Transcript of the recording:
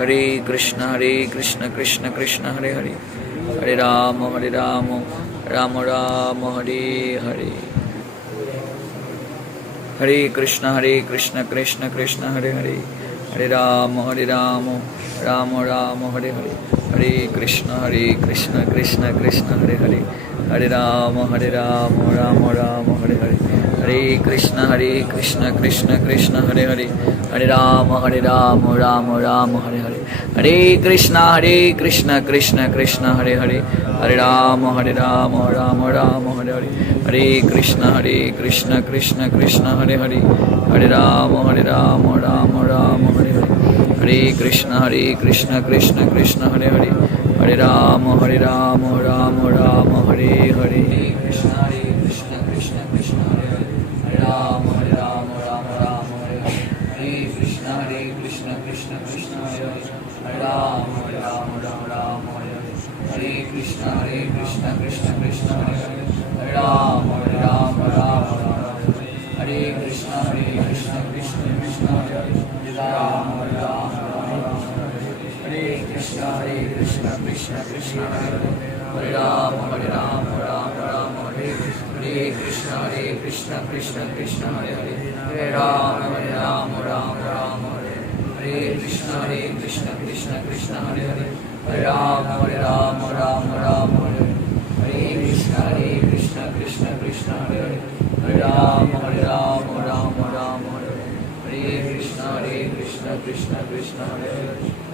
Hare Krishna Krishna Krishna Hare Hare Hare Rama Rama Rama Hare Hare Hare Krishna Krishna Krishna Hare Hare Hare Rama Rama Rama Hare Hare Hare Krishna Krishna Krishna Hare Hare Hare Rama Rama Rama Hare Hare Hare Krishna Krishna Krishna Hare Hare Hare Rama Rama Rama Hare Hare Hare Krishna Krishna Krishna Hare Hare Hare Rama Rama Rama Hare Hare Hare Krishna Krishna Krishna Hare Hare Hare Rama Rama Rama Hare Hare Hare Krishna Krishna Krishna Hare Hare Hare Rama Rama Rama Hare Hare Krishna Krishna Krishna Hare Hare Hare Rama Rama Rama Hare Hare Hare Krishna Krishna Krishna Hare Hare Hare Rama Rama Rama Hare Hare Hare Krishna Krishna Krishna Hare Hare Hare Rama Rama Rama Hare Krishna Krishna Krishna Hare Hare Hare Rama Rama Hare Krishna Krishna Krishna Hare Hare Hare Rama Rama Hare Krishna Krishna Krishna Hare Hare Hare Rama Rama Hare Krishna Krishna Krishna Hare Hare Hare Rama Rama Hare Krishna Krishna Krishna Hare Hare Hare Rama Rama Hare Krishna Krishna Krishna Hare Hare